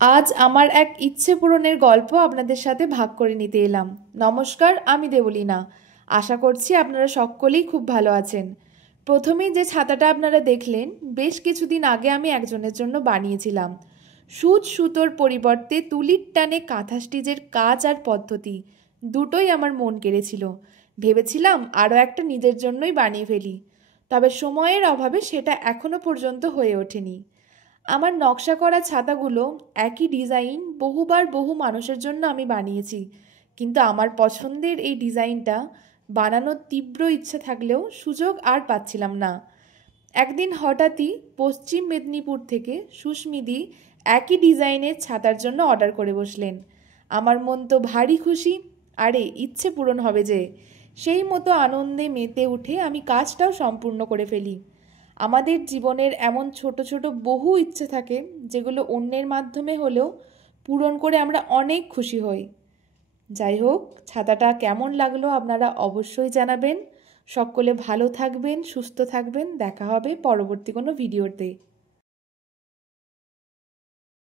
আজ আমার এক ইচ্ছে পূরণের গল্প আপনাদের সাথে ভাগ করে নিতে এলাম। নমস্কার, আমি দেবলীনা। আশা করছি আপনারা সকলেই খুব ভালো আছেন। প্রথমেই যে ছাতাটা আপনারা দেখলেন, বেশ কিছুদিন আগে আমি একজনের জন্য বানিয়েছিলাম। সুচ সুতোর পরিবর্তে তুলির টানে কাঁথা স্টিচের কাজ আর পদ্ধতি দুটোই আমার মন কেড়েছিল। ভেবেছিলাম আরও একটা নিজের জন্যই বানিয়ে ফেলি, তবে সময়ের অভাবে সেটা এখনো পর্যন্ত হয়ে ওঠেনি। আমার নকশা করা ছাতাগুলো একই ডিজাইন বহুবার বহু মানুষের জন্য আমি বানিয়েছি, কিন্তু আমার পছন্দের এই ডিজাইনটা বানানোর তীব্র ইচ্ছা থাকলেও সুযোগ আর পাচ্ছিলাম না। একদিন হঠাৎই পশ্চিম মেদিনীপুর থেকে সুস্মিদি একই ডিজাইনের ছাতার জন্য অর্ডার করে বসলেন। আমার মন তো ভারী খুশি। আরে ইচ্ছে পূরণ হবে যে! সেই মতো আনন্দে মেতে উঠে আমি কাজটাও সম্পূর্ণ করে ফেলি। আমাদের জীবনের এমন ছোট ছোট বহু ইচ্ছে থাকে, যেগুলো অন্যের মাধ্যমে হলেও পূরণ করে আমরা অনেক খুশি হই। যাই হোক, ছাতাটা কেমন লাগলো আপনারা অবশ্যই জানাবেন। সকলে ভালো থাকবেন, সুস্থ থাকবেন। দেখা হবে পরবর্তী কোনো ভিডিওতে।